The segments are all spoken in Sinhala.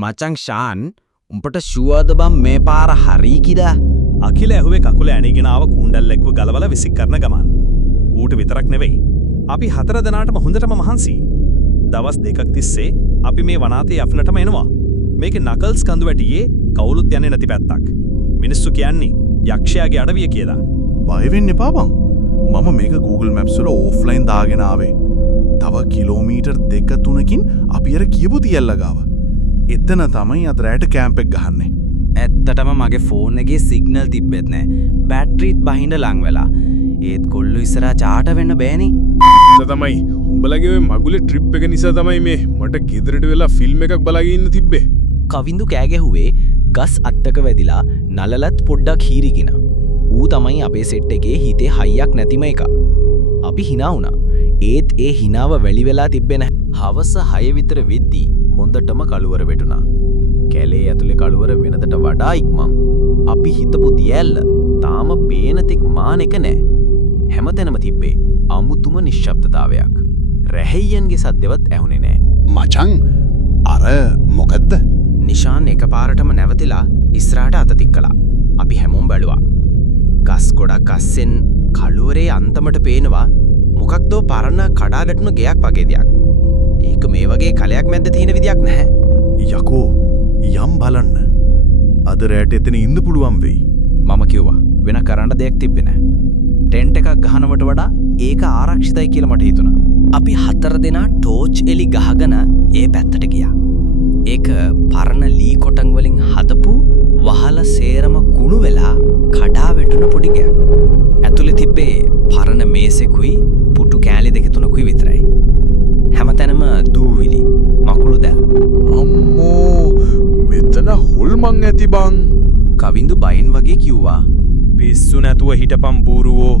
මචං ෂාන් උඹට ෂුවර්ද බම් මේ පාර හරි කිදා? අකිල ඇහුවේ කකුල ඇණීගෙන ආව කූණ්ඩල්ලෙක්ව ගලවලා විසික් කරන ගමන්. ඌට විතරක් නෙවෙයි. අපි හතර දෙනාටම හොඳටම මහන්සි. දවස් දෙකක් තිස්සේ අපි මේ වනාතේ යෆනටම එනවා. මේකේ නකල්ස් කඳු වැටියේ කවුරුත් යන්නේ නැති පැත්තක්. මිනිස්සු කියන්නේ යක්ෂයාගේ අඩවිය කියලා. බය වෙන්න එපා බං. මම මේක Google Maps වල ඕෆ්ලයින් දාගෙන ආවේ. තව කිලෝමීටර් 2-3කින් අපි අර කියපු තියල්ල ගාව. එතන තමයි අද රැට කැම්ප් එක ගහන්නේ. ඇත්තටම මගේ ෆෝන් එකේ සිග්නල් තිබ්බෙත් නෑ. බැටරිත් බහින්න ලං වෙලා. ඒත් කොල්ලෝ ඉස්සරහා චාට වෙන්න බෑනේ. තමයි උඹලගේ ඔය මගුලේ ට්‍රිප් එක නිසා තමයි මේ මට ගෙදරට වෙලා ෆිල්ම් එකක් බලාගෙන ඉන්න තිබ්බේ. කවින්දු කෑ ගැහුවේ ගස් අත්තක වැදිලා නලලත් පොඩ්ඩක් හීරිගෙන. ඌ තමයි අපේ සෙට් එකේ හිතේ හයියක් නැතිම එක. අපි hina වුණා. ඒත් ඒ hinaව වැලි වෙලා තිබ්බේ නැහැ. හවස 6 විතර වෙද්දී හොඳටම කළුවර වැටුණා. කැලේ ඇතුලේ කළුවර වෙනදට වඩා ඉක්මම්. අපි හිතපු දියැල්ල තාම පේන තෙක් මානෙක නෑ. හැමතැනම තිබ්බේ අමුතුම නිශ්ශබ්දතාවයක්. රැහැයියන්ගේ සද්දවත් ඇහුනේ නෑ. මචං අර මොකද්ද? නිෂාන් එකපාරටම නැවතිලා ඉස්සරහට අත තික්කලා. අපි හැමෝම බැලුවා. ගස් ගොඩක් අස්සෙන් කළුවරේ අන්තමට පේනවා මොකක්දෝ පරණ කඩා වැටුණු ගෙයක් වගේ දෙයක්. ඒක මේ වගේ කලයක් මැද්ද තියෙන විදියක් නැහැ. යකෝ යම් බලන්න. අද රැට එතන ඉන්න පුළුවන් වෙයි. මම කිව්වා වෙන කරන්න දෙයක් තිබ්බේ නැහැ. ටෙන්ට් එකක් ගහනවට වඩා ඒක ආරක්ෂිතයි කියලා මට හිතුණා. අපි 4 දෙනා ටෝච් එලි ගහගෙන ඒ පැත්තට ගියා. ඒක පරණ ලී කොටන් වලින් හදපු වහල සේරම කුණු වෙලා කඩා වැටුණ පොඩි ගයක්. ඇතුලේ තිබ්බේ පරණ මේසෙකුයි පුටු කෑලි දෙක තුනකුයි විතරයි. හැමතැනම දූවිලි මකුළු දැල්. අම්මෝ මෙතන හොල්මන් ඇති බං. කවින්දු බයින් වගේ කිව්වා. පිස්සු නැතුව හිටපම් බූරුවෝ.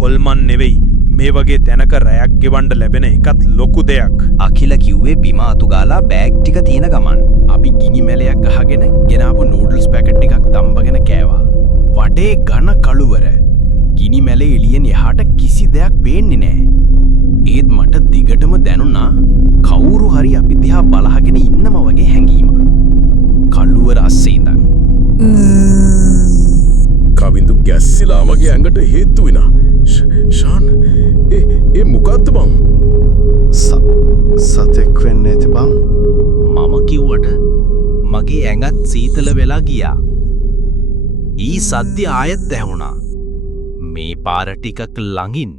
හොල්මන් නෙවෙයි. මේ වගේ තැනක රැයක් ගෙවන්න ලැබෙන එකත් ලොකු දෙයක්. අකිල කිව්වේ බිම අතුගාලා බෑග් ටික තියෙන ගමන්. අපි ගිනි මැලයක් ගහගෙන ගෙනාපු නූඩල්ස් පැකට් ටිකක් තම්බගෙන කෑවා. වටේ ඝන කළුවර. ගිනි මැලේ එළියෙන් එහාට කිසි දෙයක් පේන්නේ නැහැ. ඒත් මට දිගටම දැනුණා කවුරු හරි අපි දිහා බලහගෙන ඉන්නම වගේ හැඟීමක්. කළුවර අස්සේ ඉඳන්. කවින්දු ගැස්සිලා මගේ ඇඟට හේතු වෙනා. ෂාන් ඒ මොකද්ද බං? සතෙක් වෙන්න ඇති බං. මම කිව්වට මගේ ඇඟත් සීතල වෙලා ගියා. ඊ සද්ද ආයෙත් ඇහුණා. මේ පාර ටිකක් ළඟින්